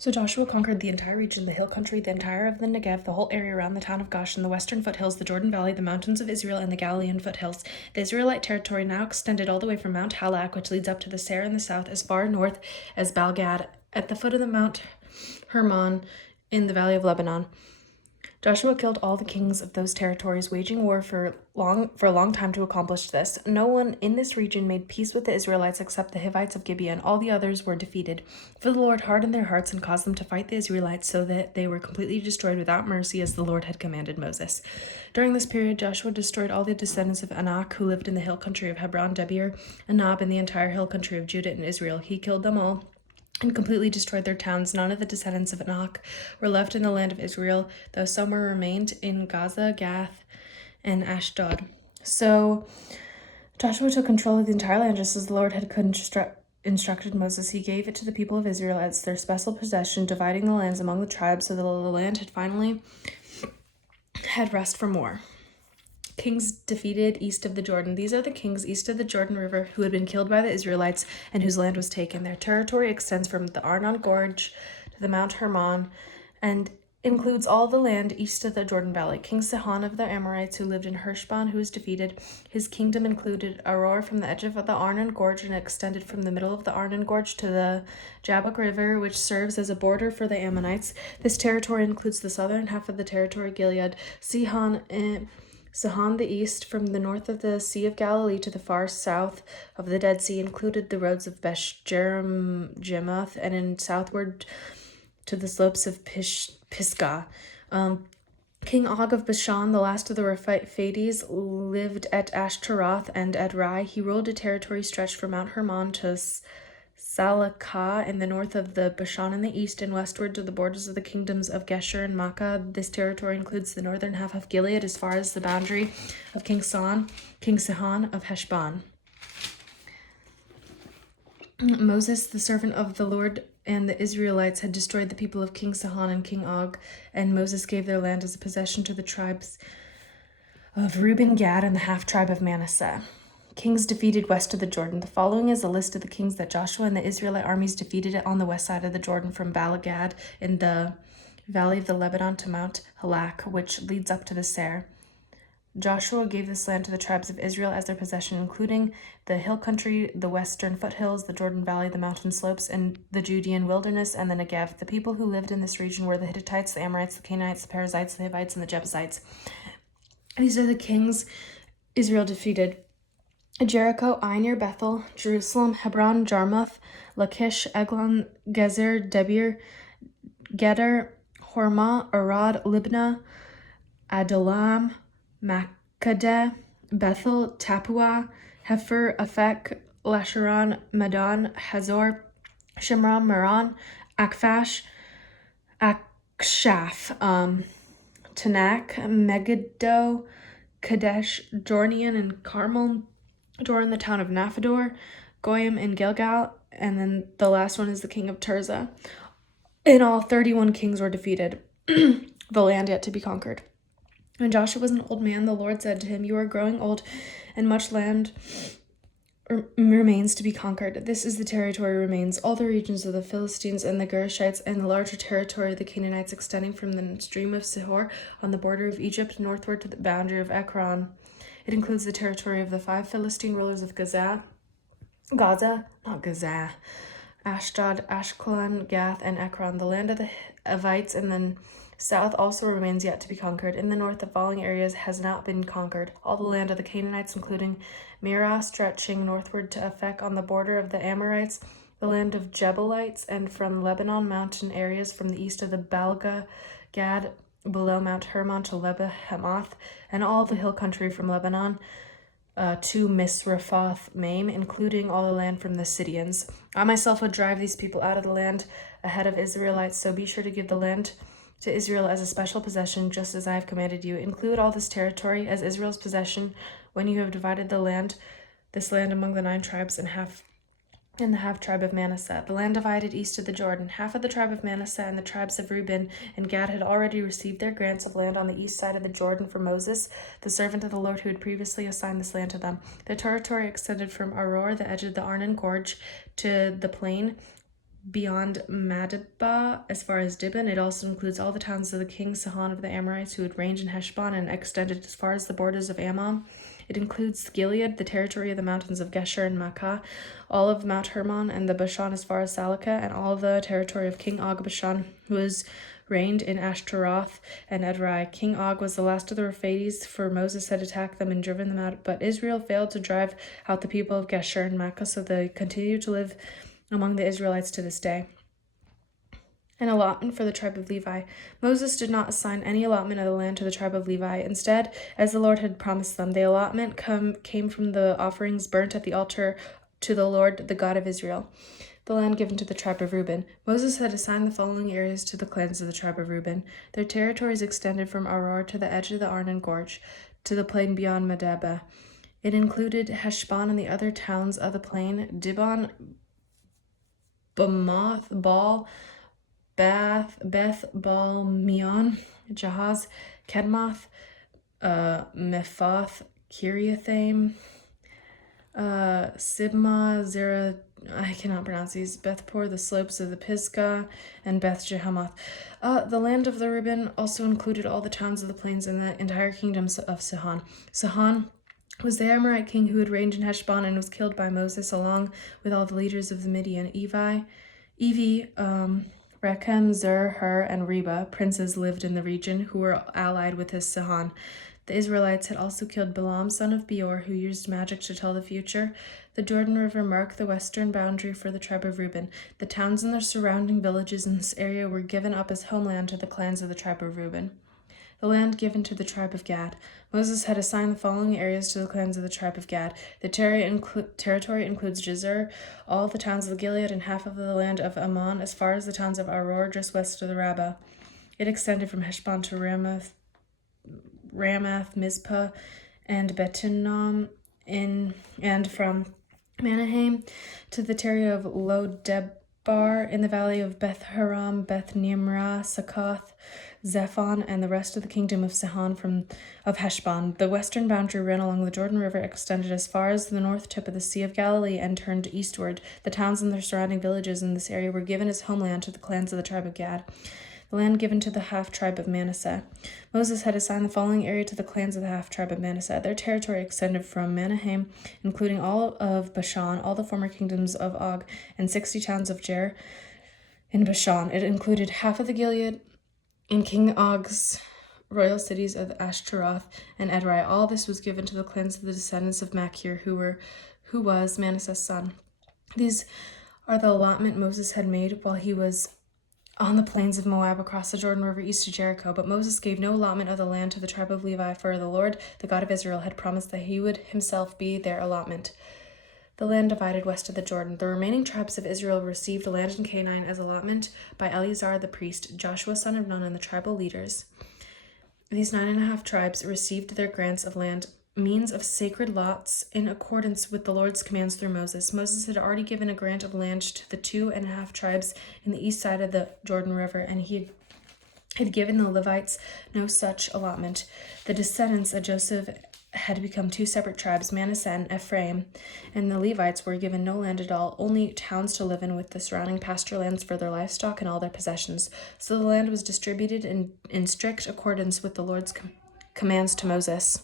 So Joshua conquered the entire region, the hill country, the entire of the Negev, the whole area around the town of Goshen, the western foothills, the Jordan Valley, the mountains of Israel, and the Galilean foothills. The Israelite territory now extended all the way from Mount Halak, which leads up to the Seir in the south, as far north as Balgad, at the foot of the Mount Hermon in the valley of Lebanon. Joshua killed all the kings of those territories, waging war for a long time to accomplish this. No one in this region made peace with the Israelites except the Hivites of Gibeon. All the others were defeated. For the Lord hardened their hearts and caused them to fight the Israelites so that they were completely destroyed without mercy, as the Lord had commanded Moses. During this period, Joshua destroyed all the descendants of Anak who lived in the hill country of Hebron, Debir, Anab, and the entire hill country of Judah and Israel. He killed them all and completely destroyed their towns. None of the descendants of Anak were left in the land of Israel, though some were remained in Gaza, Gath, and Ashdod. So Joshua took control of the entire land just as the Lord had instructed Moses. He gave it to the people of Israel as their special possession, dividing the lands among the tribes so that the land had finally had rest from war. Kings defeated east of the Jordan. These are the kings east of the Jordan River who had been killed by the Israelites and whose land was taken. Their territory extends from the Arnon Gorge to the Mount Hermon and includes all the land east of the Jordan Valley. King Sihon of the Amorites, who lived in Heshbon, who was defeated. His kingdom included Aroer from the edge of the Arnon Gorge and extended from the middle of the Arnon Gorge to the Jabbok River, which serves as a border for the Ammonites. This territory includes the southern half of the territory, Gilead. Sihon the east, from the north of the Sea of Galilee to the far south of the Dead Sea, included the roads of Beth-Jemoth and in southward to the slopes of Pisgah. King Og of Bashan, the last of the Rephaites, lived at Ashtaroth and at Rai. He ruled a territory stretched from Mount Hermon to Salakah in the north of the Bashan in the east and westward to the borders of the kingdoms of Geshur and Makkah. This territory includes the northern half of Gilead as far as the boundary of King Sihon of Heshbon. Moses, the servant of the Lord, and the Israelites had destroyed the people of King Sihon and King Og, and Moses gave their land as a possession to the tribes of Reuben, Gad, and the half-tribe of Manasseh. Kings defeated west of the Jordan. The following is a list of the kings that Joshua and the Israelite armies defeated on the west side of the Jordan, from Balagad in the valley of the Lebanon to Mount Halak, which leads up to the Seir. Joshua gave this land to the tribes of Israel as their possession, including the hill country, the western foothills, the Jordan Valley, the mountain slopes, and the Judean wilderness, and the Negev. The people who lived in this region were the Hittites, the Amorites, the Canaanites, the Perizzites, the Hivites, and the Jebusites. These are the kings Israel defeated: Jericho, Ai near Bethel, Jerusalem, Hebron, Jarmuth, Lachish, Eglon, Gezer, Debir, Geder, Hormah, Arad, Libnah, Adullam, Makkadah, Bethel, Tappuah, Hefer, Aphek, Lasharon, Madon, Hazor, Shimron, Meron, Akfash, Akshaph, Tanakh, Megiddo, Kadesh, Jordan, and Carmel, Dor in the town of Naphdor, Goyim and Gilgal, and then the last one is the king of Tirzah. In all, 31 kings were defeated, the land yet to be conquered. When Joshua was an old man, the Lord said to him, "You are growing old, and much land remains to be conquered. This is the territory remains, all the regions of the Philistines and the Gershites, and the larger territory of the Canaanites extending from the stream of Sihor on the border of Egypt northward to the boundary of Ekron. It includes the territory of the 5 Philistine rulers of Ashdod, Ashkelon, Gath, and Ekron. The land of the Hivites in the south also remains yet to be conquered. In the north, the following areas has not been conquered: all the land of the Canaanites, including Mearah, stretching northward to Aphek on the border of the Amorites, the land of Jebusites, and from Lebanon mountain areas from the east of the Balga, Gad, below Mount Hermon to Lebo-Hamath, and all the hill country from Lebanon to Misrephoth Maim, including all the land from the Sidonians. I myself would drive these people out of the land ahead of Israelites, so be sure to give the land to Israel as a special possession, just as I have commanded you. Include all this territory as Israel's possession when you have divided this land among the 9 tribes and the half-tribe of Manasseh. The land divided east of the Jordan. Half of the tribe of Manasseh and the tribes of Reuben and Gad had already received their grants of land on the east side of the Jordan from Moses, the servant of the Lord, who had previously assigned this land to them. The territory extended from Aroer, the edge of the Arnon Gorge, to the plain beyond Madaba as far as Dibon. It also includes all the towns of the king Sihon of the Amorites who had reigned in Heshbon and extended as far as the borders of Ammon. It includes Gilead, the territory of the mountains of Geshur and Makkah, all of Mount Hermon and the Bashan as far as Salakah, and all of the territory of King Og of Bashan, who was reigned in Ashtaroth and Edrei. King Og was the last of the Rephaites, for Moses had attacked them and driven them out, but Israel failed to drive out the people of Geshur and Makkah, so they continue to live among the Israelites to this day. An allotment for the tribe of Levi. Moses did not assign any allotment of the land to the tribe of Levi. Instead, as the Lord had promised them, the allotment came from the offerings burnt at the altar to the Lord, the God of Israel. The land given to the tribe of Reuben. Moses had assigned the following areas to the clans of the tribe of Reuben. Their territories extended from Aroer to the edge of the Arnon Gorge, to the plain beyond Medeba. It included Heshbon and the other towns of the plain, Dibon, Bamoth, Baal, Beth Baal Meon, Jahaz, Kedmoth, Mephath, Kiriathaim, Sibmah, Zerah, I cannot pronounce these, Bethpor, the slopes of the Pisgah, and Beth Jehamoth. The land of the Reuben also included all the towns of the plains and the entire kingdom of Sihon. Sihon was the Amorite king who had reigned in Heshbon and was killed by Moses along with all the leaders of the Midian. Evi, Rechem, Zur, Hur, and Reba, princes, lived in the region who were allied with his Sihon. The Israelites had also killed Balaam, son of Beor, who used magic to tell the future. The Jordan River marked the western boundary for the tribe of Reuben. The towns and their surrounding villages in this area were given up as homeland to the clans of the tribe of Reuben. The land given to the tribe of Gad. Moses had assigned the following areas to the clans of the tribe of Gad. The territory includes Jazer, all the towns of Gilead, and half of the land of Ammon, as far as the towns of Aroer, just west of the Rabbah. It extended from Heshbon to Ramath, Mizpah, and Betinom, and from Manahaim to the territory of Lo-Debar in the valley of Beth Haram, Beth Nimrah, Succoth, Zephon, and the rest of the kingdom of Sihon of Heshbon. The western boundary ran along the Jordan River, extended as far as the north tip of the Sea of Galilee, and turned eastward. The towns and their surrounding villages in this area were given as homeland to the clans of the tribe of Gad. The land given to the half-tribe of Manasseh. Moses had assigned the following area to the clans of the half-tribe of Manasseh. Their territory extended from Manahaim, including all of Bashan, all the former kingdoms of Og, and 60 towns of Jair in Bashan. It included half of the Gilead and King Og's royal cities of Ashtaroth and Edrei. All this was given to the clans of the descendants of Machir, who was Manasseh's son. These are the allotment Moses had made while he was on the plains of Moab across the Jordan River east of Jericho. But Moses gave no allotment of the land to the tribe of Levi, for the Lord, the God of Israel, had promised that he would himself be their allotment. The land divided west of the Jordan. The remaining tribes of Israel received land in Canaan as allotment by Eleazar the priest, Joshua son of Nun, and the tribal leaders. These 9.5 tribes received their grants of land means of sacred lots in accordance with the Lord's commands through Moses. Moses had already given a grant of land to the 2.5 tribes in the east side of the Jordan River, and he had given the Levites no such allotment. The descendants of Joseph had become 2 separate tribes, Manasseh and Ephraim, and the Levites were given no land at all, only towns to live in with the surrounding pasture lands for their livestock and all their possessions. So the land was distributed in strict accordance with the Lord's commands to Moses.